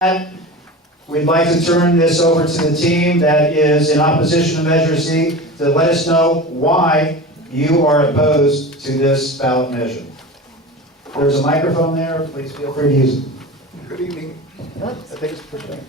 We'd like to turn this over to the team that is in opposition to Measure Z to let us know why you are opposed to this ballot measure. There's a microphone there, please feel free to use it. Good evening. I think it's pretty good.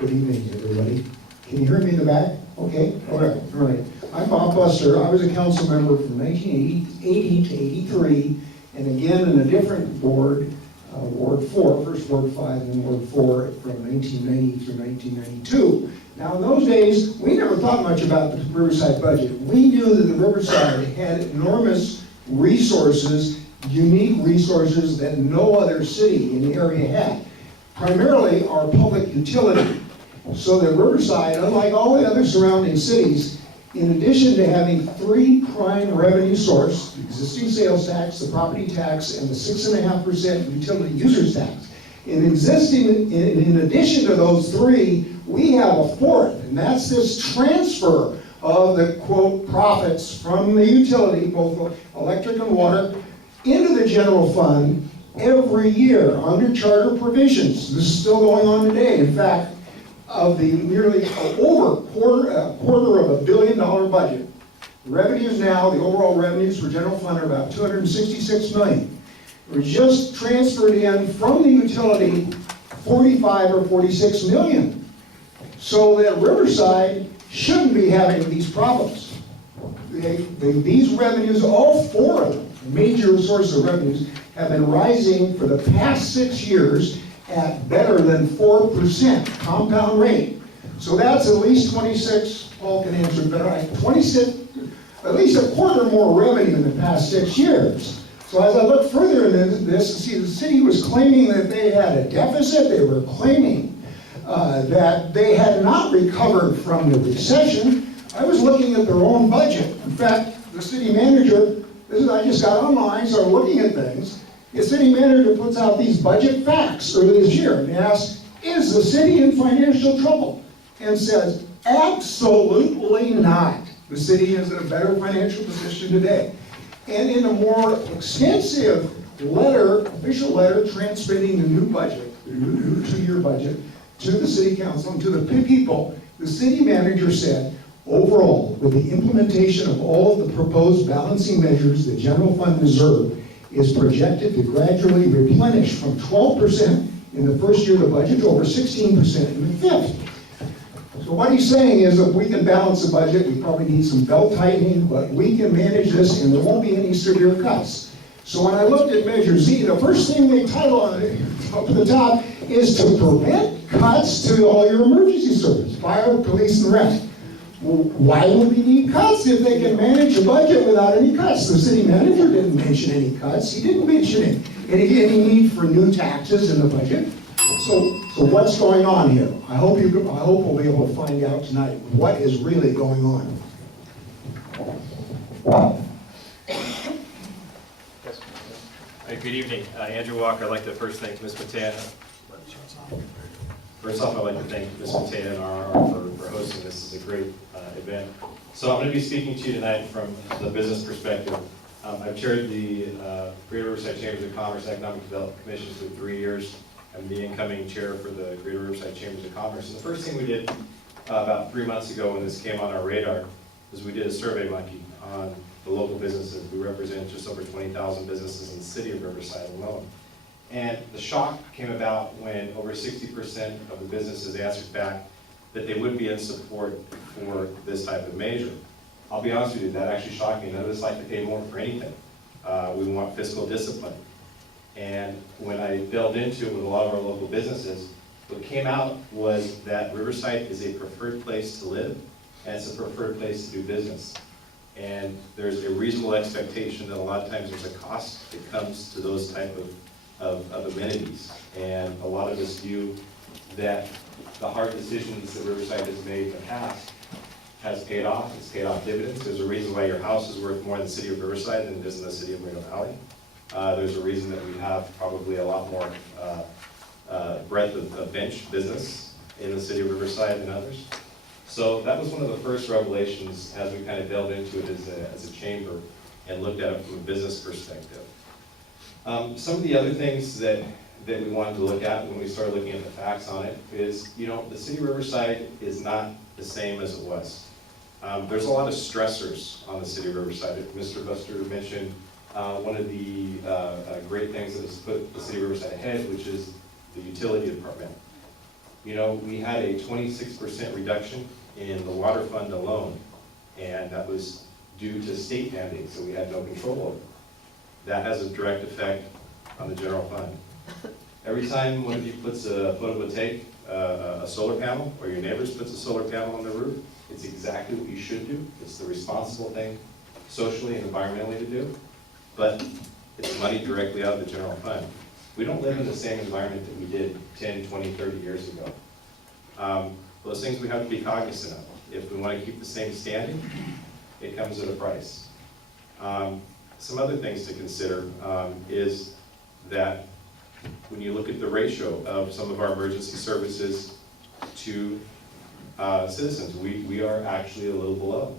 Good evening, everybody. Can you hear me in the back? Okay, all right. I'm Bob Buster. I was a council member from 1980 to 83, and again in a different board, Ward 4, first Ward 5 and Ward 4 from 1990 through 1992. Now in those days, we never thought much about the Riverside budget. We knew that the Riverside had enormous resources, unique resources that no other city in the area had. Primarily our public utility. So that Riverside, unlike all the other surrounding cities, in addition to having three prime revenue sources, the existing sales tax, the property tax, and the 6.5% utility users tax, in addition to those three, we have a fourth, and that's this transfer of the, quote, profits from the utility, both electric and water, into the general fund every year under charter provisions. This is still going on today. In fact, of the nearly over quarter of $1 billion budget, revenues now, the overall revenues for general fund are about $266 million. We're just transferred in from the utility 45 or 46 million. So that Riverside shouldn't be having these problems. These revenues, all four of them, major sources of revenues, have been rising for the past 6 years at better than 4% compound rate. So that's at least 26, Paul can answer better, 26, at least a quarter more revenue in the past 6 years. So as I look further into this, see the city was claiming that they had a deficit. They were claiming that they had not recovered from the recession. I was looking at their own budget. In fact, the city manager, I just got online, started looking at things. The city manager puts out these budget facts early this year and asks, is the city in financial trouble? And says, absolutely not. The city is in a better financial position today. And in a more extensive letter, official letter, transmitting the new budget, the new 2-year budget, to the city council and to the people, the city manager said, overall, with the implementation of all of the proposed balancing measures, the general fund reserve is projected to gradually replenish from 12% in the first year of the budget to over 16% in the fifth. So what he's saying is that we can balance the budget, we probably need some belt tightening, but we can manage this and there won't be any severe cuts. So when I looked at Measure Z, the first thing they title on it, up at the top, is to prevent cuts to all your emergency service, fire, police, and rest. Well, why would we need cuts if they can manage a budget without any cuts? The city manager didn't mention any cuts. He didn't mention any need for new taxes in the budget. So what's going on here? I hope we'll be able to find out tonight what is really going on. Hey, good evening. Andrew Walker. I'd like to first thank Ms. Matea. First off, I'd like to thank Ms. Matea and RRR for hosting this. Is a great event. So I'm going to be speaking to you tonight from the business perspective. I've chaired the Greater Riverside Chambers of Commerce Economic Development Commission for 3 years. I'm the incoming chair for the Greater Riverside Chambers of Commerce. And the first thing we did about 3 months ago when this came on our radar was we did a survey monkey on the local businesses. We represent just over 20,000 businesses in the city of Riverside alone. And the shock came about when over 60% of the businesses answered back that they would be in support for this type of measure. I'll be honest with you, that actually shocked me. None of us like to pay more for anything. We want fiscal discipline. And when I delved into it with a lot of our local businesses, what came out was that Riverside is a preferred place to live, and it's a preferred place to do business. And there's a reasonable expectation that a lot of times there's a cost that comes to those type of amenities. And a lot of us view that the hard decisions that Riverside has made in the past has paid off. It's paid off dividends. There's a reason why your house is worth more in the city of Riverside than it is in the city of Moreno Valley. There's a reason that we have probably a lot more breadth of bench business in the city of Riverside than others. So that was one of the first revelations as we kind of delved into it as a chamber and looked at it from a business perspective. Some of the other things that that we wanted to look at when we started looking at the facts on it is, the city of Riverside is not the same as it was. There's a lot of stressors on the city of Riverside. Mr. Buster mentioned one of the great things that has put the city of Riverside ahead, which is the utility department. We had a 26% reduction in the water fund alone, and that was due to state mandates that we had no control over. That has a direct effect on the general fund. Every time one of you puts a photovoltaic, a solar panel, or your neighbors puts a solar panel on the roof, it's exactly what you should do. It's the responsible thing socially and environmentally to do, but it's money directly out of the general fund. We don't live in the same environment that we did 10, 20, 30 years ago. Those things we have to be cognizant of. If we want to keep the same standing, it comes at a price. Some other things to consider is that when you look at the ratio of some of our emergency services to citizens, we are actually a little below.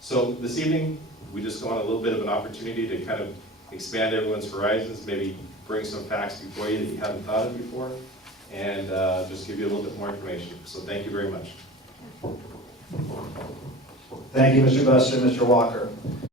So this evening, we just want a little bit of an opportunity to kind of expand everyone's horizons, maybe bring some facts before you that you haven't thought of before, and just give you a little bit more information. So thank you very much. Thank you, Mr. Buster, Mr. Walker.